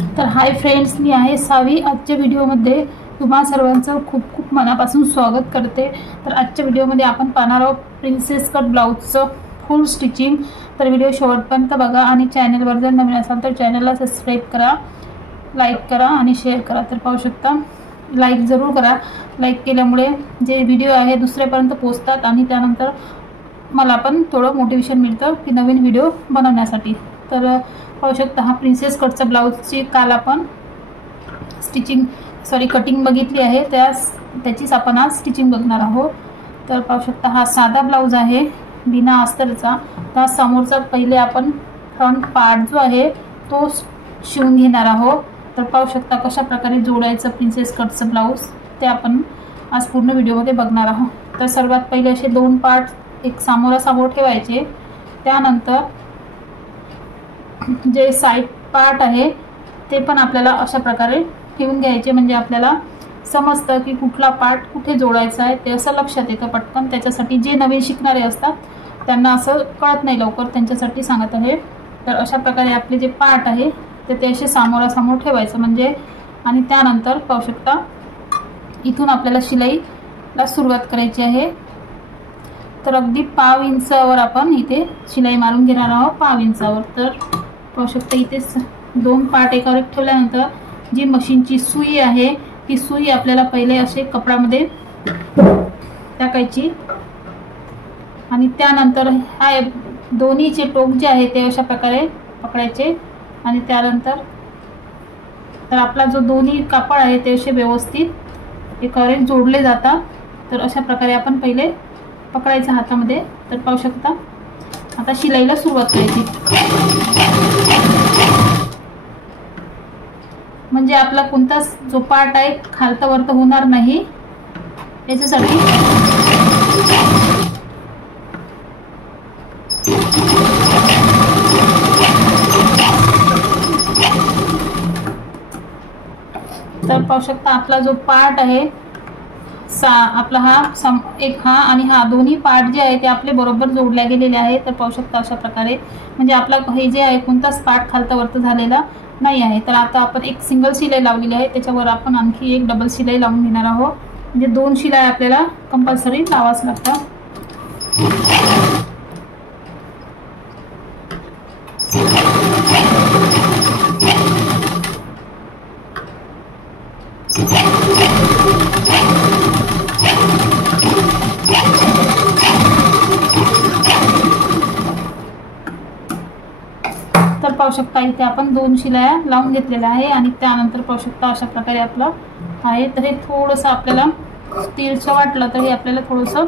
तर hi friends, मी आहे सावी। आजच्या व्हिडिओमध्ये तुम्हा सर्वांचं खूप खूप मनापासून स्वागत करते। तर आजच्या व्हिडिओमध्ये आपण पाहणार आहोत प्रिन्सेस कट ब्लाउजचं फुल स्टिचिंग। तर व्हिडिओ शेवटपर्यंत बघा आणि चॅनलवर जर नवीन असाल तर चॅनलला सबस्क्राइब करा, लाईक करा आणि शेअर करा। तर पाहू शकता, लाईक जरूर करा। लाईक केल्यामुळे जे व्हिडिओ आहे दुसऱ्यापर्यंत पोहोचतात आणि त्यानंतर मला पण थोडं मोटिवेशन मिळतं की नवीन व्हिडिओ बनवण्यासाठी। तर पाहू शकता, हा प्रिन्सेस कटचा ब्लाउजची काल आपण कटिंग बघितली आहे, त्याचीच आपण आज स्टिचिंग बघणार आहोत। तर पाहू शकता, हा साधा ब्लाउज आहे बिना अस्तरचा। तर समोरचा पहिले आपण फ्रंट पार्ट जो आहे तो शिवून घेणार आहोत। तर पाहू शकता कशा प्रकारे जोडायचं प्रिन्सेस कटचं ब्लाउज ते आपण आज पूर्ण व्हिडिओमध्ये बघणार आहोत। तर सर्वात पहिले असे दोन पार्ट एक समोरासमोर ठेवायचे, त्यानंतर जे साइड पार्ट आहे ते पण आपल्याला अशा प्रकारे ठेवून घ्यायचे, म्हणजे आपल्याला समजतं की कुठला पार्ट कुठे जोडायचा आहे ते असं लक्षात येतं पटकन। त्याच्यासाठी जे नवीन शिकणारे असतात त्यांना असं कळत नाही लवकर, त्यांच्यासाठी सांगत आहे। तर अशा प्रकारे आपले जे पार्ट आहे ते असे समोरासमोर ठेवायचं म्हणजे, आणि त्यानंतर पाहू शकता इथून आपल्याला शिलाईला सुरुवात करायची आहे। तर अगदी पाव इंचावर आपण इथे शिलाई मारून घेणार आहोत, पाव इंचावर। तर पाहू शकता इथे दोन पार्ट एकावर एक ठेवल्यानंतर जी मशीनची सुई आहे ती सुई आपल्याला पहिले असे कपडामध्ये टाकायची आणि त्यानंतर हा दोन्हीचे टोक जे आहे ते अशा प्रकारे पकडायचे आणि त्यानंतर तर आपला जो दोन्ही कापड आहे ते असे व्यवस्थित एकावर एक जोडले जातात। तर अशा प्रकारे आपण पहिले पकडायचं हातामध्ये। तर पाहू शकता आता शिलाईला सुरुवात करायची, म्हणजे आपला कोणताच जो पार्ट आहे खालता वरता होणार नाही याच्यासाठी तर पाहू शकता आपला जो पार्ट आहे आपला हा आणि हा दोन्ही पार्ट जे आहे ते आपले बरोबर जोडल्या गेलेले आहे। तर पाहू शकता अशा प्रकारे, म्हणजे आपला हे जे आहे कोणताच पार्ट खालता वरता झालेला नाही आहे। तर आता आपण एक सिंगल शिलाई लावलेली आहे, त्याच्यावर आपण आणखी एक डबल शिलाई लावून घेणार आहोत, म्हणजे दोन शिलाई आपल्याला कंपल्सरी लावाच लागतात। तर पाहू शकता इथे आपण दोन शिलाया लावून घेतलेल्या आहे आणि त्यानंतर पाहू शकता अशा प्रकारे आपलं आहे। तर हे थोडंसं आपल्याला तिरछं वाटलं तर हे आपल्याला थोडंसं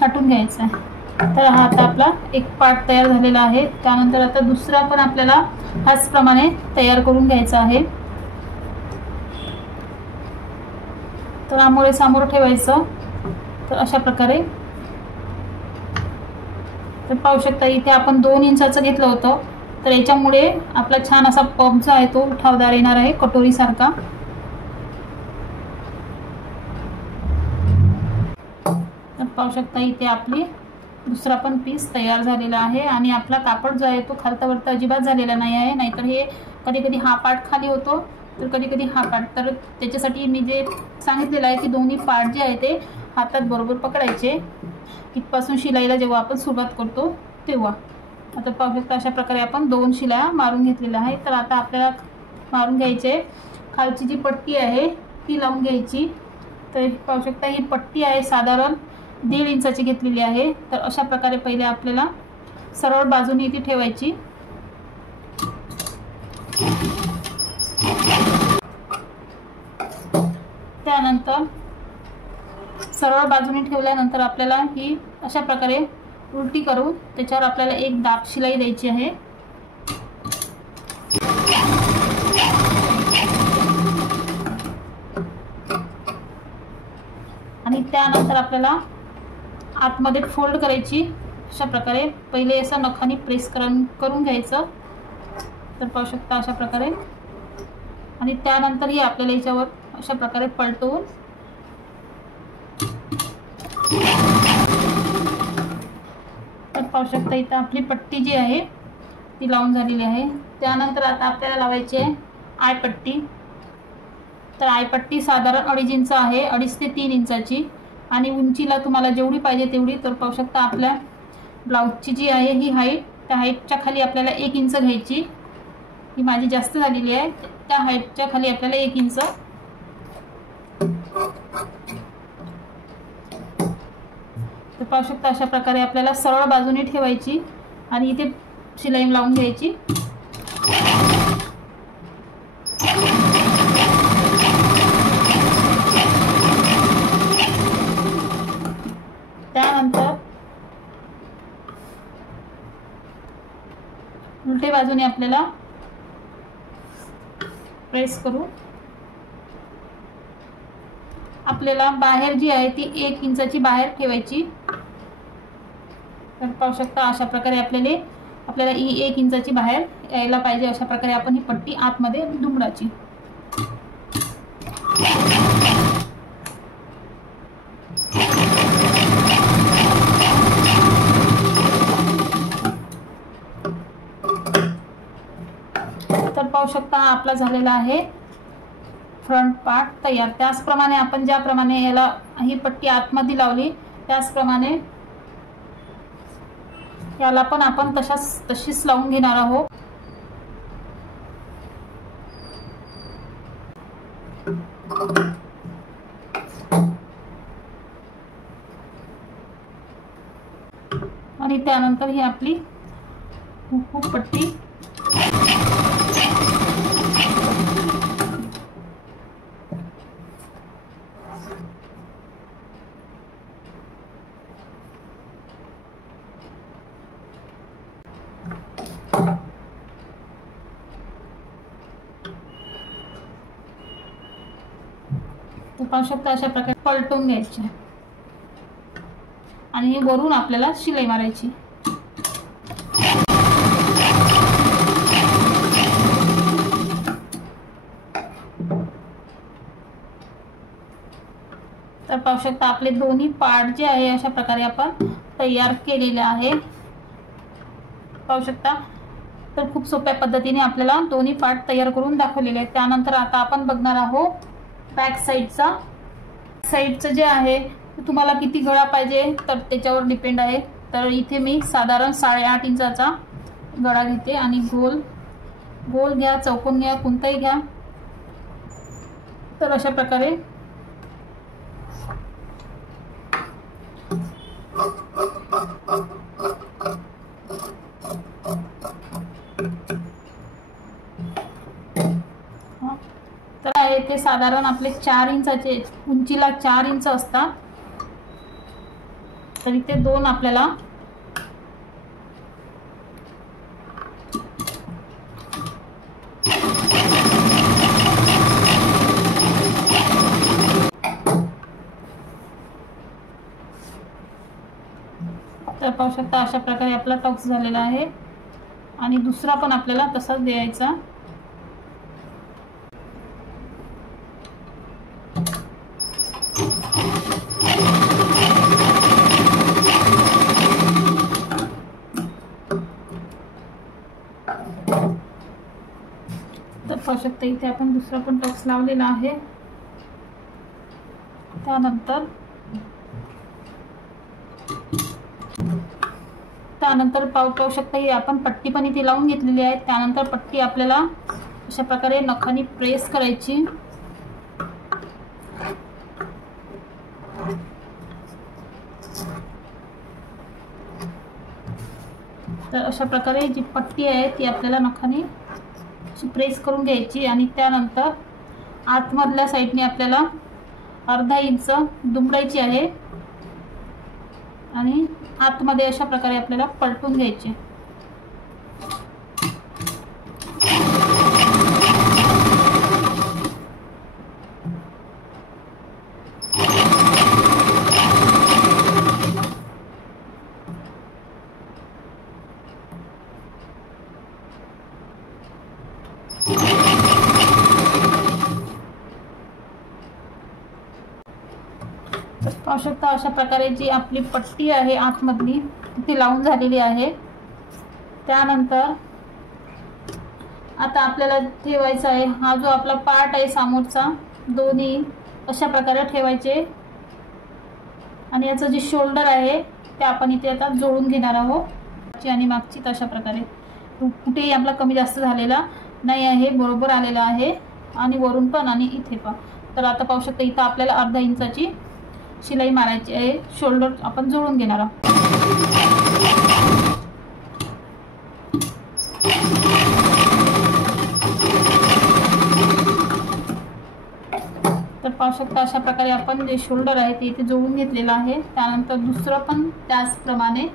छाटून घ्यायचं आहे। तर हा आता आपला एक पार्ट तयार झालेला आहे। त्यानंतर आता दुसरा पण आपल्याला ह्याचप्रमाणे तयार करून घ्यायचा आहे। तर आमोरे समोर ठेवायचं, तर अशा प्रकारे। तर पाहू शकता इथे आपण 2 इंचाचं घेतलं होतं, तर याच्यामुळे आपला छान असा पफ जो आहे तो उठावदार येणार आहे कटोरी सारखा। तर पाहू शकता इथे आपली दुसरा पण पीस तयार झालेला आहे आणि आपला कापड जो आहे तो खालता वरता अजिबात झालेला नाही आहे। नाहीतर हे कधी कधी हा पार्ट खाली होतो तर कधी कधी हा पार्ट, तर त्याच्यासाठी मी जे सांगितलेलं आहे की दोन्ही पार्ट जे आहे ते हातात बरोबर पकडायचे इथपासून शिलाईला जेव्हा आपण सुरुवात करतो तेव्हा। आता पाहू शकता अशा प्रकारे आपण दोन शिलाया मारून घेतलेल्या आहे। तर आता आपल्याला मारून घ्यायचे खालची जी पट्टी आहे ती लावून घ्यायची। तर पाहू शकता ही पट्टी आहे साधारण 1.5 इंचाची घेतलेली आहे। तर अशा प्रकारे पहिले आपल्याला सरळ बाजूने ती ठेवायची, त्यानंतर सरळ बाजूने ठेवल्यानंतर आपल्याला ही अशा प्रकारे उलटी करून त्याच्यावर आपल्याला एक दाब शिलाई द्यायची आहे। आणि त्यानंतर आपल्याला आतमध्ये फोल्ड करायची अशा प्रकारे, पहिले असं नखाने प्रेस करून घ्यायचं। तर पाहू शकता अशा प्रकारे, आणि त्यानंतर ही आपल्याला याच्यावर अशा प्रकारे पलटवून तर पाहू शकता इथं आपली पट्टी जी आहे ती लावून झालेली आहे। त्यानंतर आता आपल्याला लावायची आहे आयपट्टी, तर आयपट्टी साधारण 2.5 इंच आहे, 2.5 ते 3 इंचाची, आणि उंचीला तुम्हाला जेवढी पाहिजे तेवढी. तर पाहू शकता आपल्या ब्लाऊजची जी आहे ही हाईट, त्या हाईटच्या खाली आपल्याला 1 इंच घ्यायची. ही माझी जास्त झालेली आहे, त्या हाईटच्या खाली आपल्याला 1 इंच. तर पाहू शकता अशा प्रकारे आपल्याला सरळ बाजूने ठेवायची आणि इथे शिलाई लावून घ्यायची. त्यानंतर उलटे बाजूने आपल्याला प्रेस करू. आपल्याला बाहेर जी आहे ती 1 इंचाची बाहेर ठेवायची. तर पाहू शकता अशा प्रकारे आपल्याला ही 1 इंचाची बाहेर यायला पाहिजे. अशा प्रकारे आपण ही पट्टी आतमध्ये दुमडायची. तर पाहू शकता हा आपला झालेला आहे फ्रंट पार्ट तयार. त्याचप्रमाणे आपण ज्याप्रमाणे याला ही पट्टी आतमध्ये लावली त्याचप्रमाणे याला पण आपण तशीच लावून घेणार आहोत. आणि त्यानंतर ही आपली हुक पट्टी पाहू शकता अशा प्रकारे पलटून घ्यायचे आणि वरून आपल्याला शिलाई मारायची. तर पाहू शकता आपले दोन्ही पार्ट जे आहे अशा प्रकारे आपण तयार केलेले आहे. पाहू शकता तर खूप सोप्या पद्धतीने आपल्याला दोन्ही पार्ट तयार करून दाखवलेले आहेत. त्यानंतर आता आपण बघणार आहोत बॅक साईडचं जे आहे तुम्हाला किती गळा पाहिजे तर त्याच्यावर डिपेंड आहे. तर इथे मी साधारण 8.5 इंचाचा गळा घेते आणि गोल घ्या, चौकोन घ्या, कोणताही घ्या. तर अशा प्रकारे तर आहे ते साधारण आपले 4 इंचाचे, उंचीला 4 इंच असतात. तर इथे 2 आपल्याला तर पाहू शकता अशा प्रकारे आपला टक्स झालेला आहे आणि दुसरा पण आपल्याला तसाच द्यायचा. तर पाहू शकता इथे आपण दुसरा पण टक्स लावलेला आहे. त्यानंतर पाहू शकता ही आपण पट्टी पण इथे लावून घेतलेली आहे. त्यानंतर पट्टी आपल्याला अशा प्रकारे नखाने प्रेस करायची. तर अशा प्रकारे जी पट्टी आहे ती आपल्याला नखाने प्रेस करून घ्यायची आणि त्यानंतर आतमधल्या साईडने आपल्याला 1/2 इंच दुमडायची आहे आणि आतमध्ये अशा प्रकारे आपल्याला पलटून घ्यायचे. पाहू शकता अशा प्रकारे जी आपली पट्टी आहे आतमधली ती लावून झालेली आहे. त्यानंतर आता आपल्याला ठेवायचा आहे हा जो आपला पार्ट आहे समोरचा, दोन्ही अशा प्रकारे ठेवायचे आणि याचं जे शोल्डर आहे ते आपण इथे आता जोडून घेणार आहोत आणि मागची तशा प्रकारे कुठेही आपला कमी जास्त झालेला नाही आहे, बरोबर आलेला आहे आणि वरून पण आणि इथे पण. तर आता पाहू शकता इथं आपल्याला अर्धा इंचाची शिलाई मारायची आहे, शोल्डर आपण जोडून घेणार आहोत. तर पाहू शकता अशा प्रकारे आपण जे शोल्डर आहे ते इथे जोडून घेतलेलं आहे. त्यानंतर दुसरं पण त्याचप्रमाणे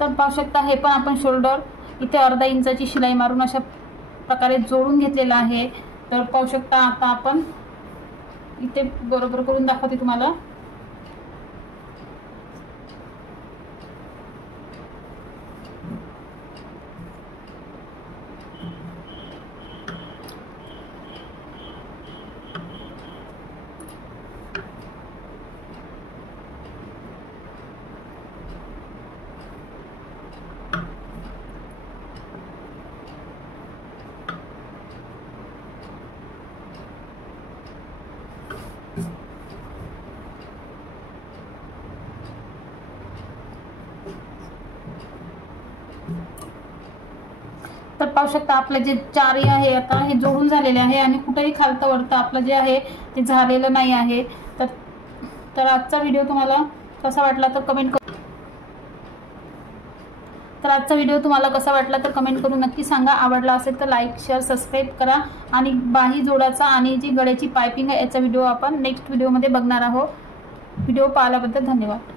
तर पाहू शकता हे पण आपण शोल्डर इथे अर्धा इंचाची शिलाई मारून अशा प्रकारे जोडून घेतलेला आहे. तर पाहू शकता आता आपण इथे बरोबर करून दाखवते तुम्हाला. तर पाहू शकता आपले जे चारही आहे आता हे जोडून झालेले आहे आणि कुठेही खालतं वरतं आपलं जे आहे ते झालेलं नाही आहे. तर आजचा व्हिडिओ तुम्हाला कसा वाटला तर कमेंट करून नक्की सांगा. आवडला असेल तर लाईक शेअर सबस्क्राईब करा आणि बाही जोडाचा आणि जी गळ्याची पायपिंग आहे याचा व्हिडिओ आपण नेक्स्ट व्हिडिओमध्ये बघणार आहोत. व्हिडिओ पाहिल्याबद्दल धन्यवाद.